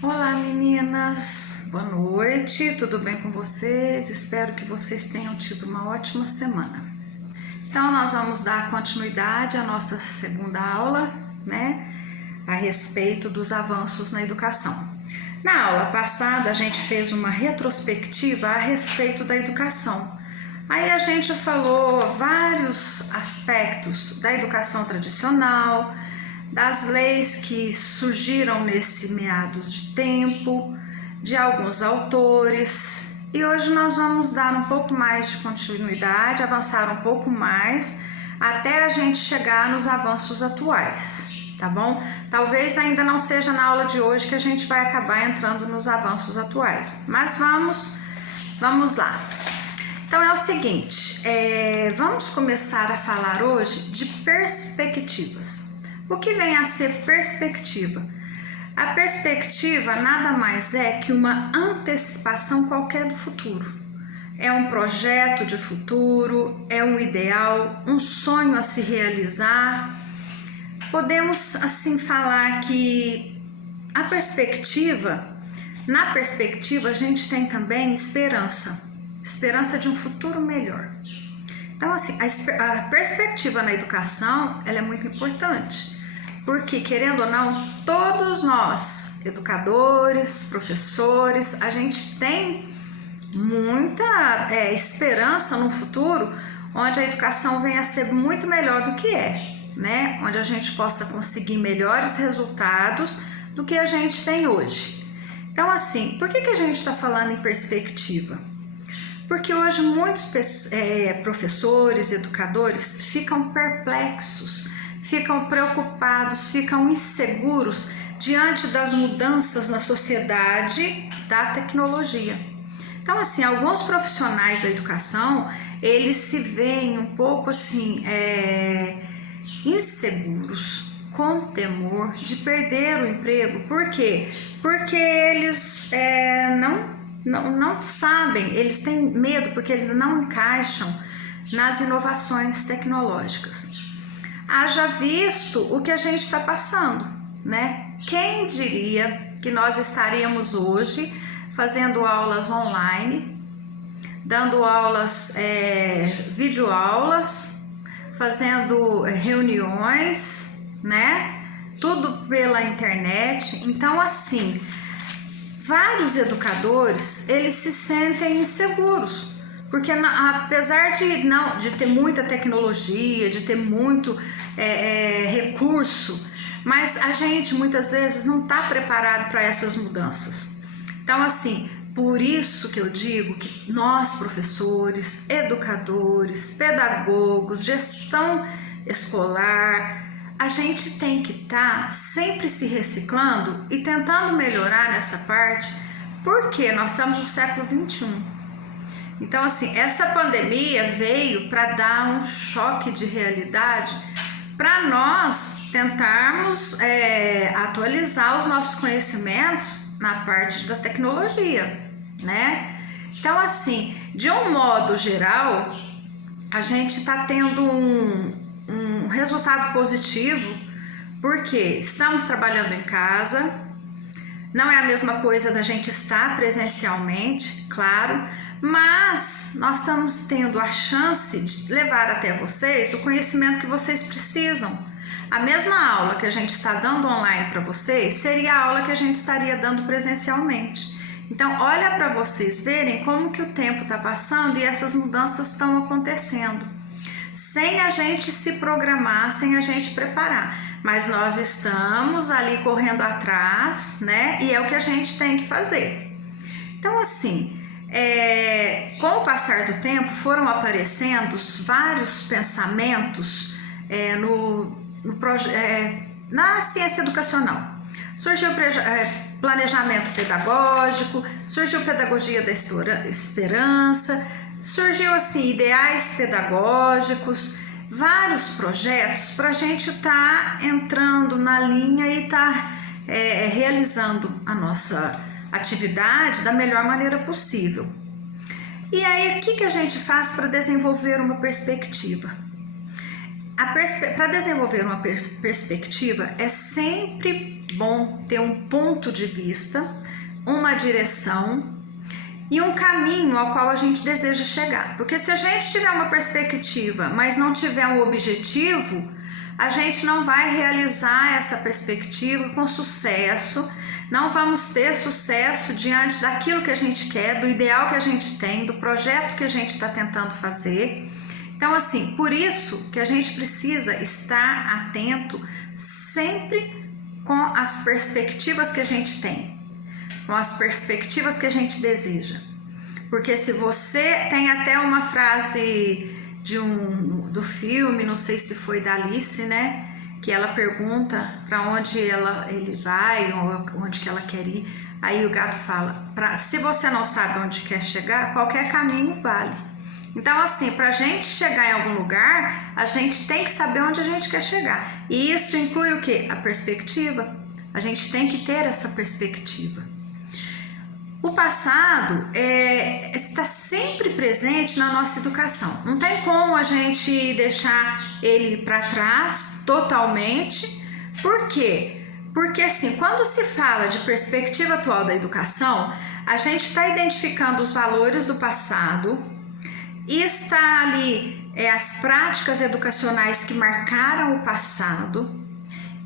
Olá meninas, boa noite, tudo bem com vocês? Espero que vocês tenham tido uma ótima semana. Então nós vamos dar continuidade à nossa segunda aula, né? A respeito dos avanços na educação. Na aula passada a gente fez uma retrospectiva a respeito da educação. Aí a gente falou vários aspectos da educação tradicional, das leis que surgiram nesse meados de tempo, de alguns autores, e hoje nós vamos dar um pouco mais de continuidade, avançar um pouco mais, até a gente chegar nos avanços atuais, tá bom? Talvez ainda não seja na aula de hoje que a gente vai acabar entrando nos avanços atuais, mas vamos lá. Então é o seguinte, vamos começar a falar hoje de perspectivas. O que vem a ser perspectiva? A perspectiva nada mais é que uma antecipação qualquer do futuro. É um projeto de futuro, é um ideal, um sonho a se realizar. Podemos assim falar que na perspectiva a gente tem também esperança de um futuro melhor. Então assim, a perspectiva na educação ela é muito importante. Porque, querendo ou não, todos nós, educadores, professores, a gente tem muita esperança no futuro onde a educação venha a ser muito melhor do que né? Onde a gente possa conseguir melhores resultados do que a gente tem hoje. Então, assim, por que a gente está falando em perspectiva? Porque hoje muitos professores, educadores ficam perplexos, ficam preocupados, ficam inseguros diante das mudanças na sociedade da tecnologia. Então, assim, alguns profissionais da educação, eles se veem um pouco assim, inseguros, com temor de perder o emprego. Por quê? Porque eles não sabem, eles têm medo porque eles não encaixam nas inovações tecnológicas. Haja visto o que a gente está passando, né? Quem diria que nós estaríamos hoje fazendo aulas online, dando aulas, videoaulas, fazendo reuniões, né? Tudo pela internet. Então, assim, vários educadores, eles se sentem inseguros. Porque apesar de ter muita tecnologia, de ter muito recurso, mas a gente muitas vezes não está preparado para essas mudanças. Então, assim, por isso que eu digo que nós, professores, educadores, pedagogos, gestão escolar, a gente tem que estar sempre se reciclando e tentando melhorar nessa parte, porque nós estamos no século XXI. Então, assim, essa pandemia veio para dar um choque de realidade para nós tentarmos atualizar os nossos conhecimentos na parte da tecnologia, né? Então, assim, de um modo geral, a gente está tendo um resultado positivo, porque estamos trabalhando em casa, não é a mesma coisa da gente estar presencialmente, claro, mas nós estamos tendo a chance de levar até vocês o conhecimento que vocês precisam. A mesma aula que a gente está dando online para vocês seria a aula que a gente estaria dando presencialmente. Então, olha para vocês verem como que o tempo está passando e essas mudanças estão acontecendo, sem a gente se programar, sem a gente preparar. Mas nós estamos ali correndo atrás, né? E é o que a gente tem que fazer. Então, assim, com o passar do tempo foram aparecendo vários pensamentos na ciência educacional. Surgiu planejamento pedagógico, surgiu pedagogia da esperança, surgiu assim ideais pedagógicos, vários projetos para a gente estar entrando na linha e estar realizando a nossa atividade da melhor maneira possível. E aí, o que a gente faz para desenvolver uma perspectiva? para desenvolver uma perspectiva, é sempre bom ter um ponto de vista, uma direção e um caminho ao qual a gente deseja chegar. Porque se a gente tiver uma perspectiva, mas não tiver um objetivo, a gente não vai realizar essa perspectiva com sucesso, não vamos ter sucesso diante daquilo que a gente quer, do ideal que a gente tem, do projeto que a gente está tentando fazer. Então, assim, por isso que a gente precisa estar atento sempre com as perspectivas que a gente tem, com as perspectivas que a gente deseja. Porque se você tem até uma frase do filme, não sei se foi da Alice, né? Que ela pergunta para onde ele vai, ou onde que ela quer ir. Aí o gato fala, se você não sabe onde quer chegar, qualquer caminho vale. Então, assim, para a gente chegar em algum lugar, a gente tem que saber onde a gente quer chegar. E isso inclui o quê? A perspectiva. A gente tem que ter essa perspectiva. O passado está sempre presente na nossa educação. Não tem como a gente deixar ele para trás totalmente. Por quê? Porque, assim, quando se fala de perspectiva atual da educação, a gente está identificando os valores do passado e está ali as práticas educacionais que marcaram o passado,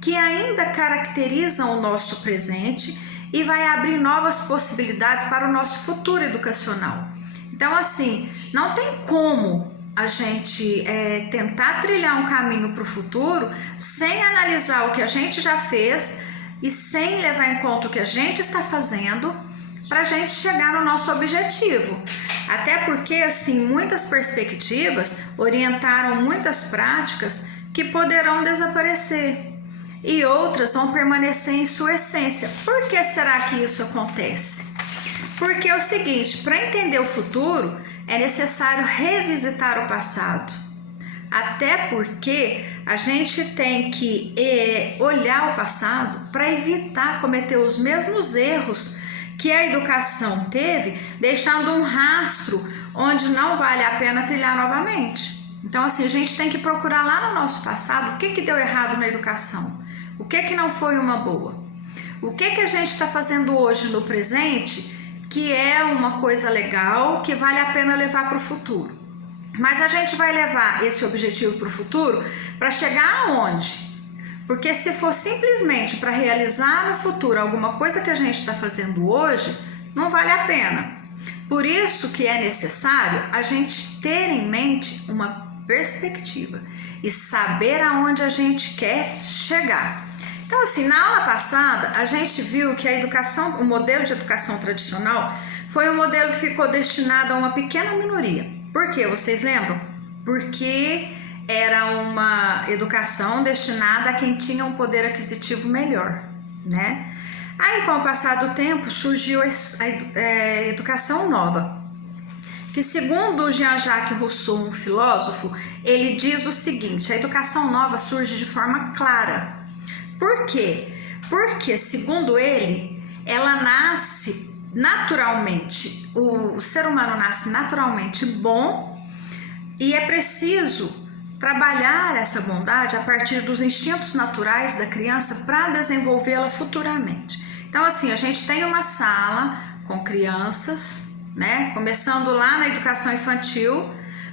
que ainda caracterizam o nosso presente e vai abrir novas possibilidades para o nosso futuro educacional. Então, assim, não tem como a gente tentar trilhar um caminho para o futuro sem analisar o que a gente já fez e sem levar em conta o que a gente está fazendo para a gente chegar no nosso objetivo. Até porque, assim, muitas perspectivas orientaram muitas práticas que poderão desaparecer e outras vão permanecer em sua essência. Por que será que isso acontece? Porque é o seguinte, para entender o futuro é necessário revisitar o passado. Até porque a gente tem que olhar o passado para evitar cometer os mesmos erros que a educação teve, deixando um rastro onde não vale a pena trilhar novamente. Então, assim, a gente tem que procurar lá no nosso passado o que deu errado na educação. O que não foi uma boa? O que a gente está fazendo hoje no presente que é uma coisa legal, que vale a pena levar para o futuro? Mas a gente vai levar esse objetivo para o futuro para chegar aonde? Porque se for simplesmente para realizar no futuro alguma coisa que a gente está fazendo hoje, não vale a pena. Por isso que é necessário a gente ter em mente uma perspectiva e saber aonde a gente quer chegar. Então, assim, na aula passada, a gente viu que a educação, o modelo de educação tradicional foi um modelo que ficou destinado a uma pequena minoria. Por quê? Vocês lembram? Porque era uma educação destinada a quem tinha um poder aquisitivo melhor, né? Aí, com o passar do tempo, surgiu a educação nova, que, segundo Jean-Jacques Rousseau, um filósofo, ele diz o seguinte: a educação nova surge de forma clara. Por quê? Porque, segundo ele, ela nasce naturalmente, o ser humano nasce naturalmente bom e é preciso trabalhar essa bondade a partir dos instintos naturais da criança para desenvolvê-la futuramente. Então, assim, a gente tem uma sala com crianças, né? Começando lá na educação infantil,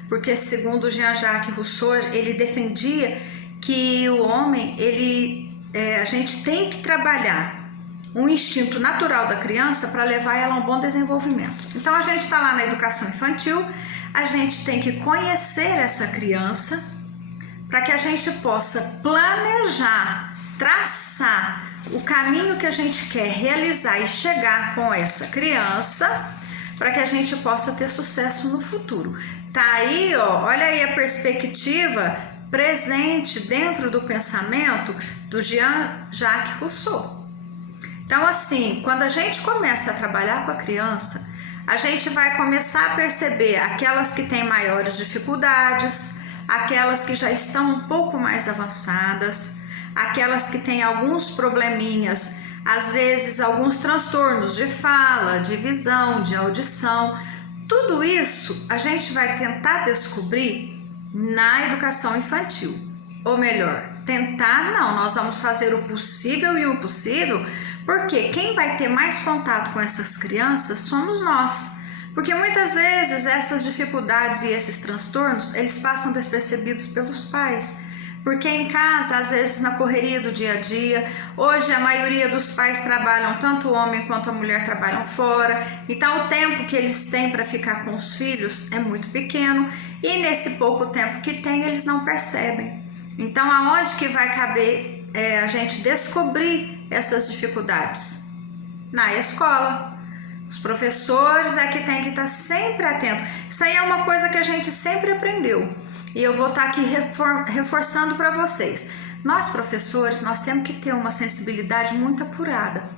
porque, segundo Jean-Jacques Rousseau, ele defendia que o homem, a gente tem que trabalhar um instinto natural da criança para levar ela a um bom desenvolvimento. Então, a gente está lá na educação infantil, a gente tem que conhecer essa criança para que a gente possa planejar, traçar o caminho que a gente quer realizar e chegar com essa criança para que a gente possa ter sucesso no futuro. Tá aí, ó, olha aí a perspectiva presente dentro do pensamento do Jean-Jacques Rousseau. Então, assim, quando a gente começa a trabalhar com a criança, a gente vai começar a perceber aquelas que têm maiores dificuldades, aquelas que já estão um pouco mais avançadas, aquelas que têm alguns probleminhas, às vezes alguns transtornos de fala, de visão, de audição. Tudo isso a gente vai tentar descobrir na educação infantil. ou melhor, tentar não, nós vamos fazer o possível e o impossível, porque quem vai ter mais contato com essas crianças somos nós. Porque muitas vezes essas dificuldades e esses transtornos, eles passam despercebidos pelos pais. Porque em casa, às vezes na correria do dia a dia, hoje a maioria dos pais trabalham, tanto o homem quanto a mulher trabalham fora, então o tempo que eles têm para ficar com os filhos é muito pequeno e nesse pouco tempo que tem eles não percebem. Então aonde que vai caber a gente descobrir essas dificuldades? Na escola. Os professores é que tem que estar sempre atento. Isso aí é uma coisa que a gente sempre aprendeu. E eu vou estar aqui reforçando para vocês. Nós, professores, nós temos que ter uma sensibilidade muito apurada.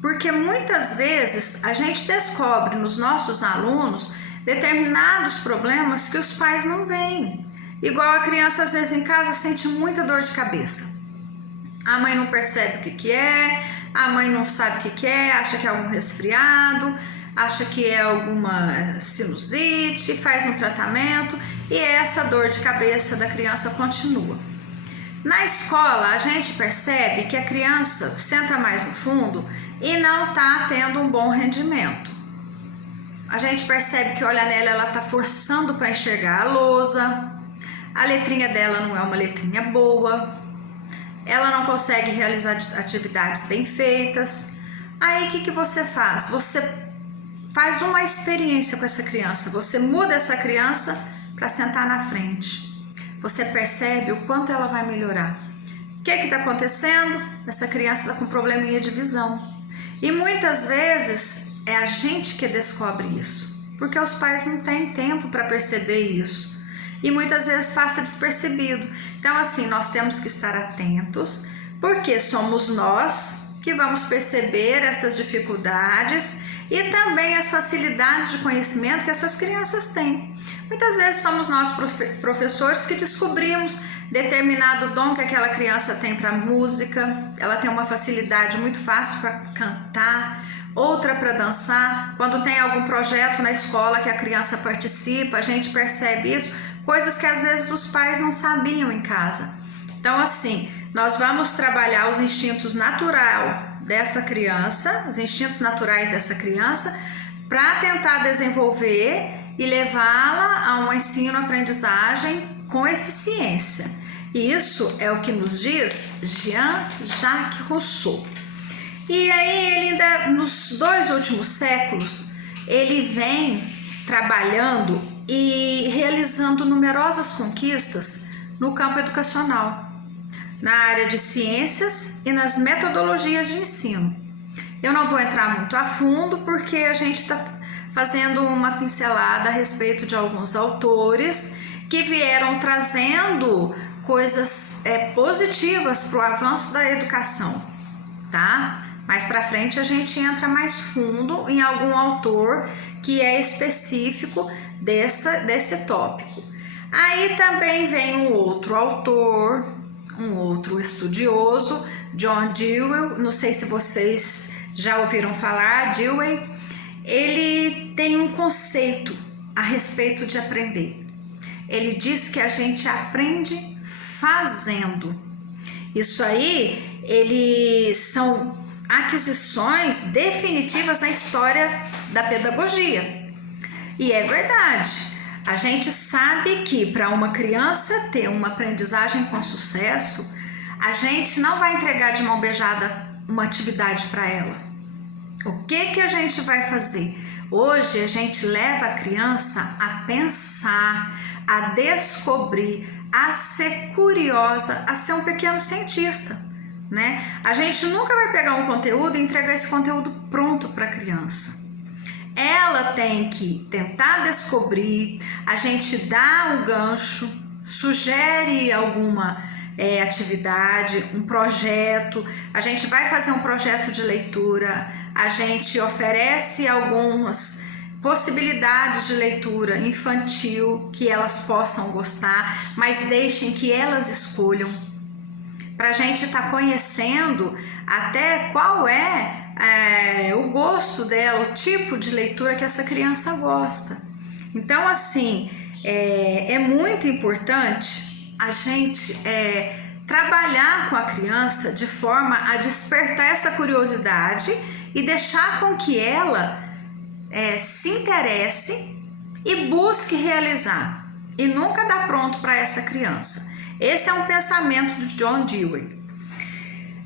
Porque muitas vezes a gente descobre nos nossos alunos determinados problemas que os pais não veem. Igual a criança, às vezes, em casa sente muita dor de cabeça. A mãe não percebe o que é, a mãe não sabe o que é, acha que é algum resfriado, acha que é alguma sinusite, faz um tratamento e essa dor de cabeça da criança continua. Na escola, a gente percebe que a criança senta mais no fundo e não está tendo um bom rendimento. A gente percebe que olha nela, ela está forçando para enxergar a lousa, a letrinha dela não é uma letrinha boa, ela não consegue realizar atividades bem feitas. Aí o que você faz? Você faz uma experiência com essa criança, você muda essa criança para sentar na frente. Você percebe o quanto ela vai melhorar. O que está acontecendo? Essa criança está com probleminha de visão. E muitas vezes é a gente que descobre isso, porque os pais não têm tempo para perceber isso. E muitas vezes passa despercebido. Então assim, nós temos que estar atentos, porque somos nós que vamos perceber essas dificuldades e também as facilidades de conhecimento que essas crianças têm. Muitas vezes somos nós professores que descobrimos determinado dom que aquela criança tem para música, ela tem uma facilidade muito fácil para cantar, outra para dançar. Quando tem algum projeto na escola que a criança participa, a gente percebe isso, coisas que às vezes os pais não sabiam em casa. Então assim, nós vamos trabalhar os instintos naturais dessa criança, os instintos naturais dessa criança, para tentar desenvolver e levá-la a um ensino-aprendizagem com eficiência. E isso é o que nos diz Jean-Jacques Rousseau. E aí ele ainda, nos 2 últimos séculos, ele vem trabalhando e realizando numerosas conquistas no campo educacional, na área de ciências e nas metodologias de ensino. Eu não vou entrar muito a fundo porque a gente está fazendo uma pincelada a respeito de alguns autores que vieram trazendo coisas positivas para o avanço da educação, tá? Mais para frente a gente entra mais fundo em algum autor que é específico desse tópico. Aí também vem um outro autor, um outro estudioso, John Dewey, não sei se vocês já ouviram falar, Dewey. Ele tem um conceito a respeito de aprender. Ele diz que a gente aprende fazendo. Isso aí, eles são aquisições definitivas na história da pedagogia. E é verdade. A gente sabe que para uma criança ter uma aprendizagem com sucesso, a gente não vai entregar de mão beijada uma atividade para ela. O que a gente vai fazer? Hoje a gente leva a criança a pensar, a descobrir, a ser curiosa, a ser um pequeno cientista, né? A gente nunca vai pegar um conteúdo e entregar esse conteúdo pronto para a criança. Ela tem que tentar descobrir, a gente dá um gancho, sugere alguma atividade, um projeto, a gente vai fazer um projeto de leitura, a gente oferece algumas possibilidades de leitura infantil que elas possam gostar, mas deixem que elas escolham, para a gente estar conhecendo até qual é o gosto dela, o tipo de leitura que essa criança gosta. Então assim, é muito importante a gente trabalhar com a criança de forma a despertar essa curiosidade e deixar com que ela se interesse e busque realizar, e nunca dá pronto para essa criança. Esse é um pensamento do John Dewey.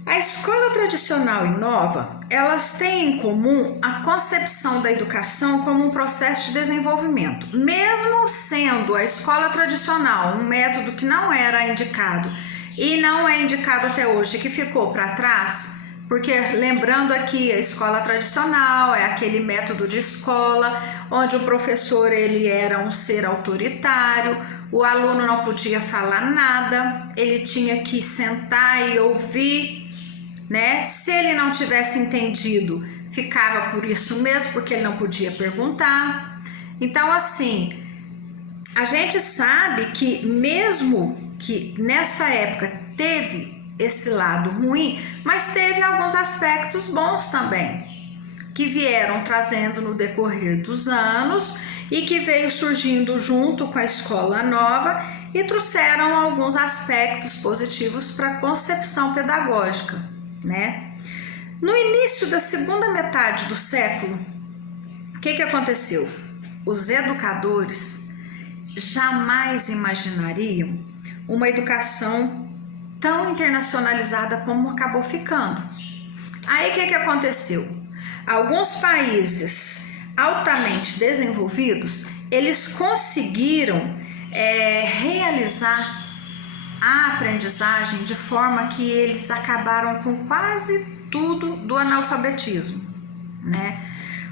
A escola tradicional e nova, elas têm em comum a concepção da educação como um processo de desenvolvimento. Mesmo sendo a escola tradicional um método que não era indicado e não é indicado até hoje, que ficou para trás, porque lembrando aqui, a escola tradicional é aquele método de escola onde o professor ele era um ser autoritário, o aluno não podia falar nada, ele tinha que sentar e ouvir, né? Se ele não tivesse entendido, ficava por isso mesmo, porque ele não podia perguntar. Então, assim, a gente sabe que mesmo que nessa época teve esse lado ruim, mas teve alguns aspectos bons também, que vieram trazendo no decorrer dos anos e que veio surgindo junto com a escola nova e trouxeram alguns aspectos positivos para a concepção pedagógica, né? No início da segunda metade do século, o que aconteceu? Os educadores jamais imaginariam uma educação tão internacionalizada como acabou ficando. Aí o que aconteceu? Alguns países altamente desenvolvidos, eles conseguiram realizar a aprendizagem de forma que eles acabaram com quase tudo do analfabetismo, né?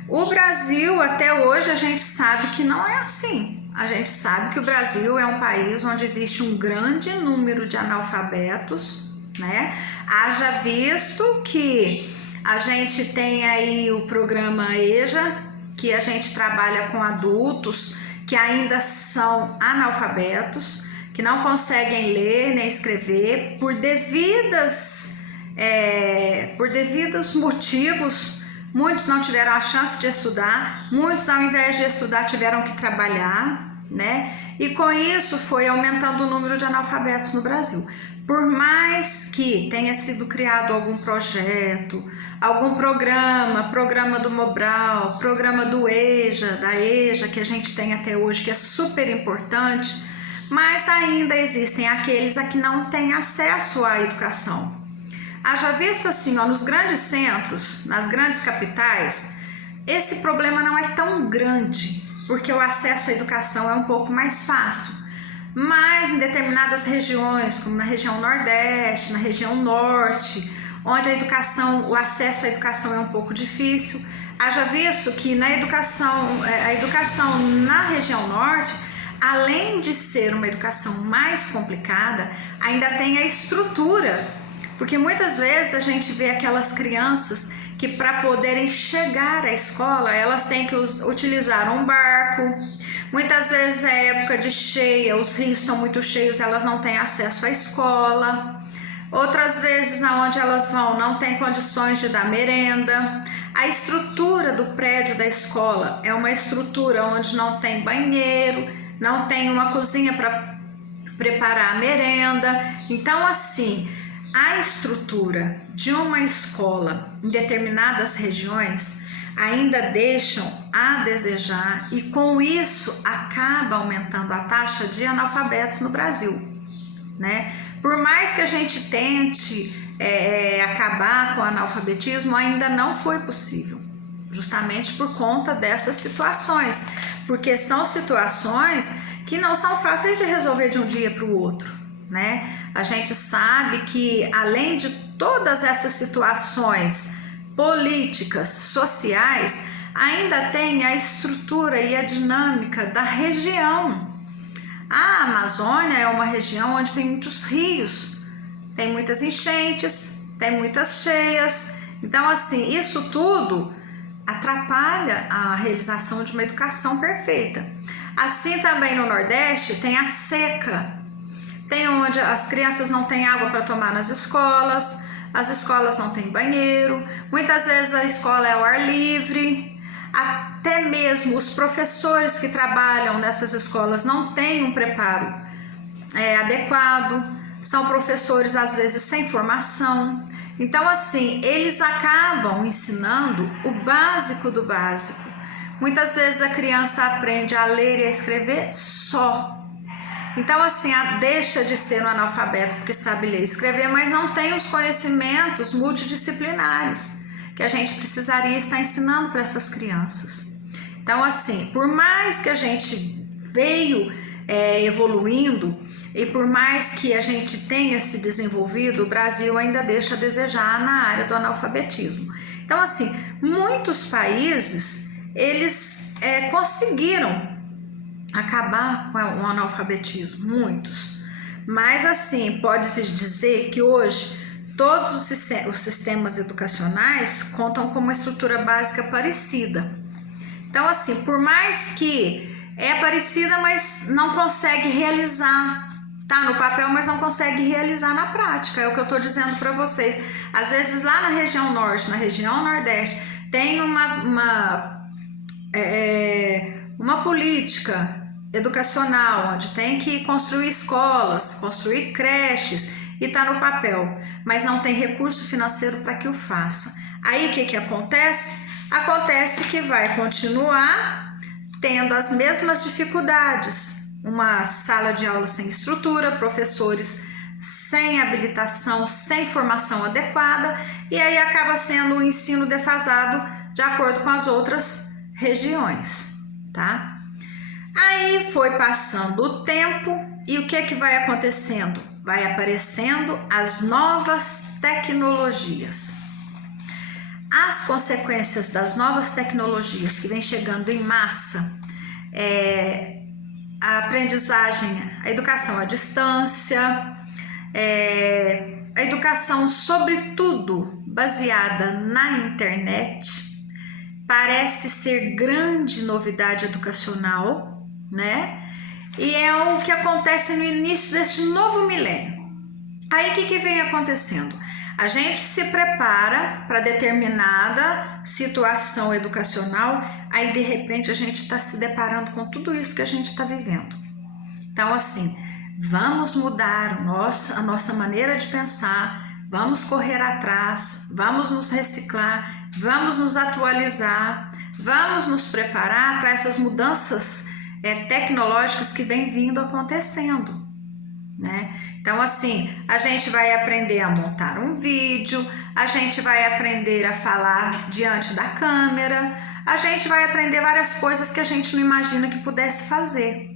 O Brasil, até hoje, a gente sabe que não é assim. A gente sabe que o Brasil é um país onde existe um grande número de analfabetos, né? Haja visto que a gente tem aí o programa EJA, que a gente trabalha com adultos que ainda são analfabetos, que não conseguem ler nem escrever por devidos motivos. Muitos não tiveram a chance de estudar, muitos ao invés de estudar tiveram que trabalhar, né? E com isso foi aumentando o número de analfabetos no Brasil. Por mais que tenha sido criado algum projeto, algum programa do Mobral, programa do EJA, da EJA, que a gente tem até hoje, que é super importante, mas ainda existem aqueles a que não têm acesso à educação. Haja visto assim, nos grandes centros, nas grandes capitais, esse problema não é tão grande, porque o acesso à educação é um pouco mais fácil. Mas em determinadas regiões, como na região Nordeste, na região Norte, onde o acesso à educação é um pouco difícil, haja visto que a educação na região Norte, além de ser uma educação mais complicada, ainda tem a estrutura. Porque muitas vezes a gente vê aquelas crianças que para poderem chegar à escola, elas têm que utilizar um barco. Muitas vezes é época de cheia, os rios estão muito cheios, elas não têm acesso à escola. Outras vezes, aonde elas vão, não tem condições de dar merenda. A estrutura do prédio da escola é uma estrutura onde não tem banheiro, não tem uma cozinha para preparar a merenda. Então, assim, a estrutura de uma escola em determinadas regiões ainda deixam a desejar e com isso acaba aumentando a taxa de analfabetos no Brasil, né? Por mais que a gente tente acabar com o analfabetismo, ainda não foi possível, justamente por conta dessas situações, porque são situações que não são fáceis de resolver de um dia para o outro, né? A gente sabe que além de todas essas situações políticas, sociais, ainda tem a estrutura e a dinâmica da região. A Amazônia é uma região onde tem muitos rios, tem muitas enchentes, tem muitas cheias. Então, assim, isso tudo atrapalha a realização de uma educação perfeita. Assim também no Nordeste tem a seca. Tem onde as crianças não têm água para tomar nas escolas, as escolas não têm banheiro, muitas vezes a escola é ao ar livre, até mesmo os professores que trabalham nessas escolas não têm um preparo adequado, são professores às vezes sem formação. Então assim, eles acabam ensinando o básico do básico. Muitas vezes a criança aprende a ler e a escrever só. Então assim, deixa de ser um analfabeto porque sabe ler e escrever, mas não tem os conhecimentos multidisciplinares que a gente precisaria estar ensinando para essas crianças. Então assim, por mais que a gente veio evoluindo e por mais que a gente tenha se desenvolvido, o Brasil ainda deixa a desejar na área do analfabetismo. Então assim, muitos países, eles conseguiram acabar com o analfabetismo, muitos. Mas assim, pode-se dizer que hoje todos os sistemas educacionais contam com uma estrutura básica parecida. Então assim, por mais que é parecida, mas não consegue realizar, tá no papel, mas não consegue realizar na prática, é o que eu tô dizendo para vocês. Às vezes lá na região norte, na região nordeste, tem uma política educacional, onde tem que construir escolas, construir creches, e tá no papel, mas não tem recurso financeiro para que o faça. Aí o que acontece? Acontece que vai continuar tendo as mesmas dificuldades, uma sala de aula sem estrutura, professores sem habilitação, sem formação adequada, e aí acaba sendo um ensino defasado de acordo com as outras regiões, tá? Aí foi passando o tempo e o que vai acontecendo? Vai aparecendo as novas tecnologias. As consequências das novas tecnologias que vem chegando em massa, a aprendizagem, a educação à distância, a educação sobretudo baseada na internet, parece ser grande novidade educacional, né? E é o que acontece no início deste novo milênio. Aí o que vem acontecendo? A gente se prepara para determinada situação educacional, aí de repente a gente está se deparando com tudo isso que a gente está vivendo. Então assim, vamos mudar a nossa maneira de pensar, vamos correr atrás, vamos nos reciclar, vamos nos atualizar, vamos nos preparar para essas mudanças tecnológicas que vem vindo acontecendo, né? Então assim, a gente vai aprender a montar um vídeo, a gente vai aprender a falar diante da câmera, a gente vai aprender várias coisas que a gente não imagina que pudesse fazer.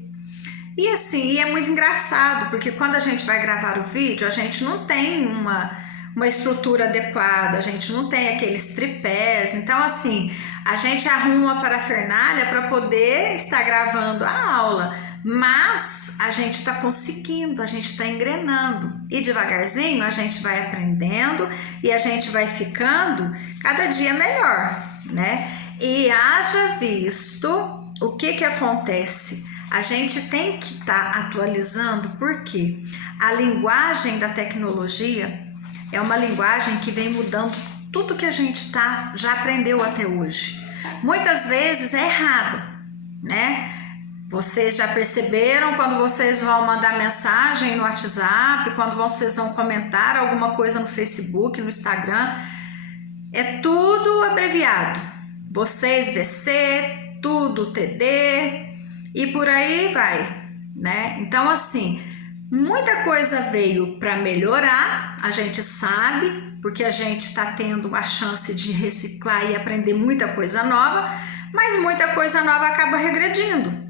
E assim, é muito engraçado, porque quando a gente vai gravar o vídeo, a gente não tem uma estrutura adequada, a gente não tem aqueles tripés, então assim, a gente arruma uma parafernália para poder estar gravando a aula, mas a gente está conseguindo, a gente está engrenando e devagarzinho a gente vai aprendendo e a gente vai ficando cada dia melhor, né? E haja visto o que acontece, a gente tem que estar atualizando, porque a linguagem da tecnologia é uma linguagem que vem mudando tudo que a gente já aprendeu até hoje. Muitas vezes é errado, né? Vocês já perceberam quando vocês vão mandar mensagem no WhatsApp, quando vocês vão comentar alguma coisa no Facebook, no Instagram, é tudo abreviado. Vocês VC, tudo TD e por aí vai, né? Então assim, muita coisa veio para melhorar, a gente sabe, porque a gente está tendo a chance de reciclar e aprender muita coisa nova, mas muita coisa nova acaba regredindo.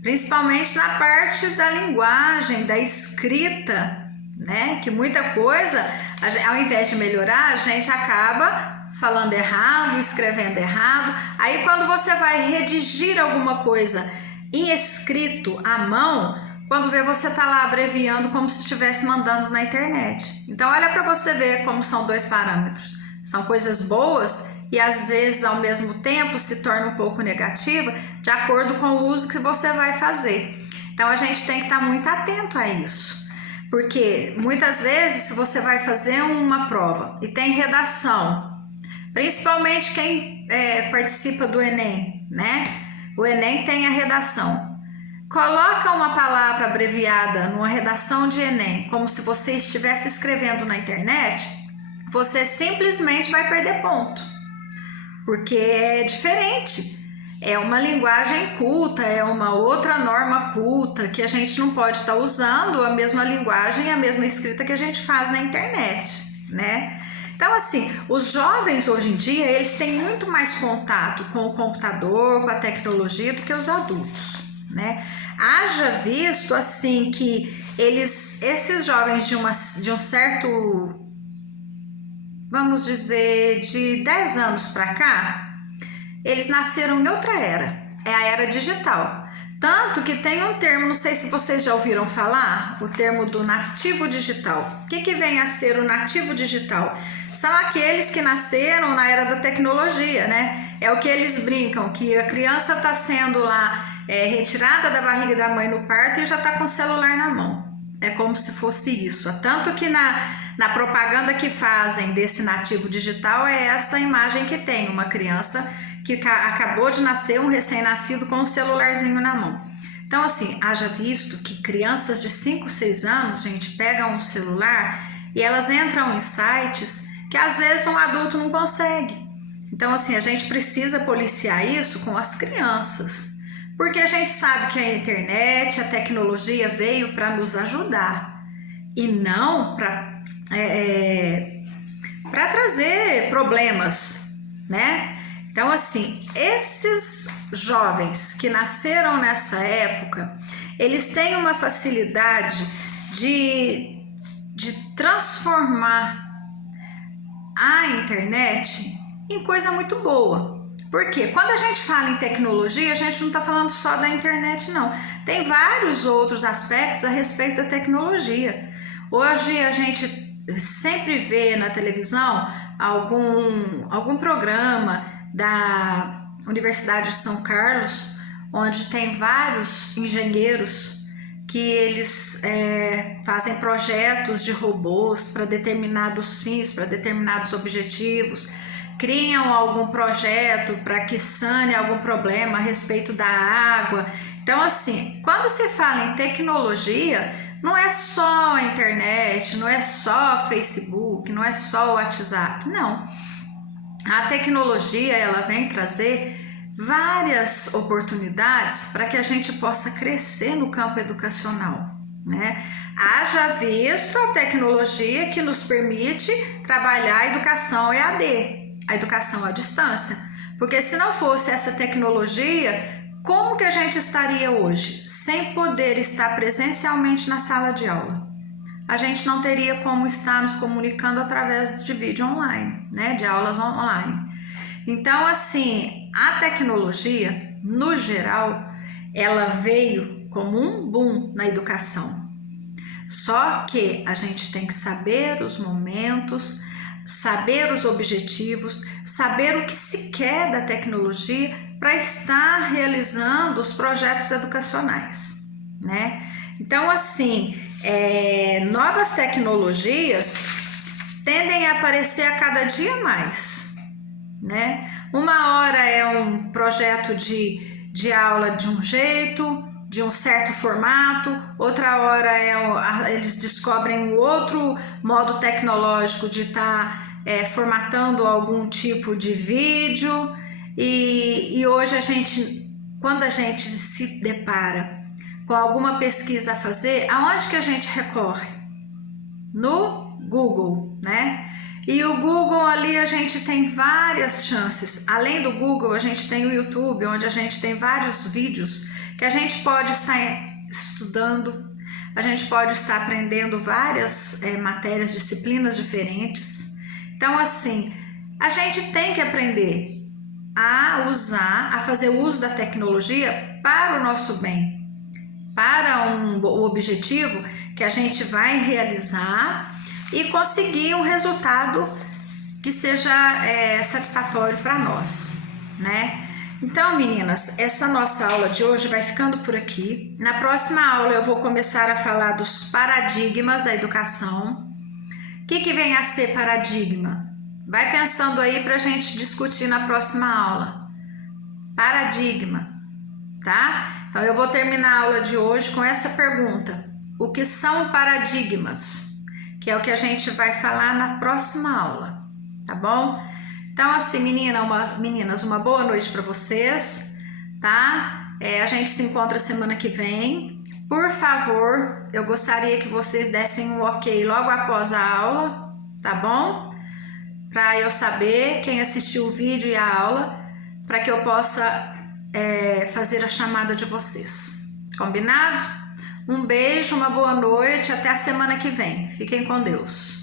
Principalmente na parte da linguagem, da escrita, né? Que muita coisa, ao invés de melhorar, a gente acaba falando errado, escrevendo errado. Aí quando você vai redigir alguma coisa em escrito, à mão, quando vê, você tá lá abreviando como se estivesse mandando na internet. Então olha para você ver como são dois parâmetros. São coisas boas e às vezes ao mesmo tempo se torna um pouco negativa de acordo com o uso que você vai fazer. Então a gente tem que estar muito atento a isso, porque muitas vezes você vai fazer uma prova e tem redação, principalmente quem participa do Enem, né? O Enem tem a redação. coloca uma palavra abreviada numa redação de Enem, como se você estivesse escrevendo na internet, você simplesmente vai perder ponto, porque é diferente. É uma linguagem culta, é uma outra norma culta que a gente não pode estar usando a mesma linguagem e a mesma escrita que a gente faz na internet, né? Então, assim, os jovens hoje em dia, eles têm muito mais contato com o computador, com a tecnologia do que os adultos, né? Haja visto, assim, que esses jovens de um certo, vamos dizer, de 10 anos para cá, eles nasceram em outra era, é a era digital. Tanto que tem um termo, não sei se vocês já ouviram falar, o termo do nativo digital. O que vem a ser o nativo digital? São aqueles que nasceram na era da tecnologia, né? É o que eles brincam, que a criança está sendo lá retirada da barriga da mãe no parto e já está com o celular na mão. É como se fosse isso. Tanto que na propaganda que fazem desse nativo digital é essa imagem que tem, uma criança que acabou de nascer, um recém-nascido com um celularzinho na mão. Então, assim, haja visto que crianças de 5, 6 anos, gente, pegam um celular e elas entram em sites que às vezes um adulto não consegue. Então, assim, a gente precisa policiar isso com as crianças, porque a gente sabe que a internet, a tecnologia veio para nos ajudar e não para trazer problemas, né? Então, assim, esses jovens que nasceram nessa época, eles têm uma facilidade de transformar a internet em coisa muito boa. Porque quando a gente fala em tecnologia, a gente não está falando só da internet, não. Tem vários outros aspectos a respeito da tecnologia. Hoje a gente sempre vê na televisão algum programa da Universidade de São Carlos, onde tem vários engenheiros que eles fazem projetos de robôs para determinados fins, para determinados objetivos, criam algum projeto para que sane algum problema a respeito da água. Então, assim, quando se fala em tecnologia, não é só a internet, não é só o Facebook, não é só o WhatsApp, não. A tecnologia, ela vem trazer várias oportunidades para que a gente possa crescer no campo educacional, né? Haja visto a tecnologia que nos permite trabalhar a educação EAD, a educação à distância, porque se não fosse essa tecnologia, como que a gente estaria hoje sem poder estar presencialmente na sala de aula? A gente não teria como estar nos comunicando através de vídeo online, né, de aulas online. Então, assim, a tecnologia, no geral, ela veio como um boom na educação. Só que a gente tem que saber os momentos, saber os objetivos, saber o que se quer da tecnologia para estar realizando os projetos educacionais, né? Então, assim, novas tecnologias tendem a aparecer a cada dia mais, né? Uma hora é um projeto de aula de um jeito, de um certo formato, outra hora eles descobrem um outro modo tecnológico de estar formatando algum tipo de vídeo, e hoje quando a gente se depara com alguma pesquisa a fazer, aonde que a gente recorre? No Google, né? E o Google ali a gente tem várias chances. Além do Google, a gente tem o YouTube, onde a gente tem vários vídeos que a gente pode estar estudando, a gente pode estar aprendendo várias matérias, disciplinas diferentes. Então, assim, a gente tem que aprender a fazer uso da tecnologia para o nosso bem, para o objetivo que a gente vai realizar e conseguir um resultado que seja satisfatório para nós, né? Então, meninas, essa nossa aula de hoje vai ficando por aqui. Na próxima aula eu vou começar a falar dos paradigmas da educação. O que vem a ser paradigma? Vai pensando aí para a gente discutir na próxima aula. Paradigma, tá? Então eu vou terminar a aula de hoje com essa pergunta: o que são paradigmas? Que é o que a gente vai falar na próxima aula, tá bom? Então assim, meninas, uma boa noite para vocês, tá? A gente se encontra semana que vem. Por favor, eu gostaria que vocês dessem um ok logo após a aula, tá bom? Para eu saber quem assistiu o vídeo e a aula, para que eu possa fazer a chamada de vocês. Combinado? Um beijo, uma boa noite, até a semana que vem. Fiquem com Deus.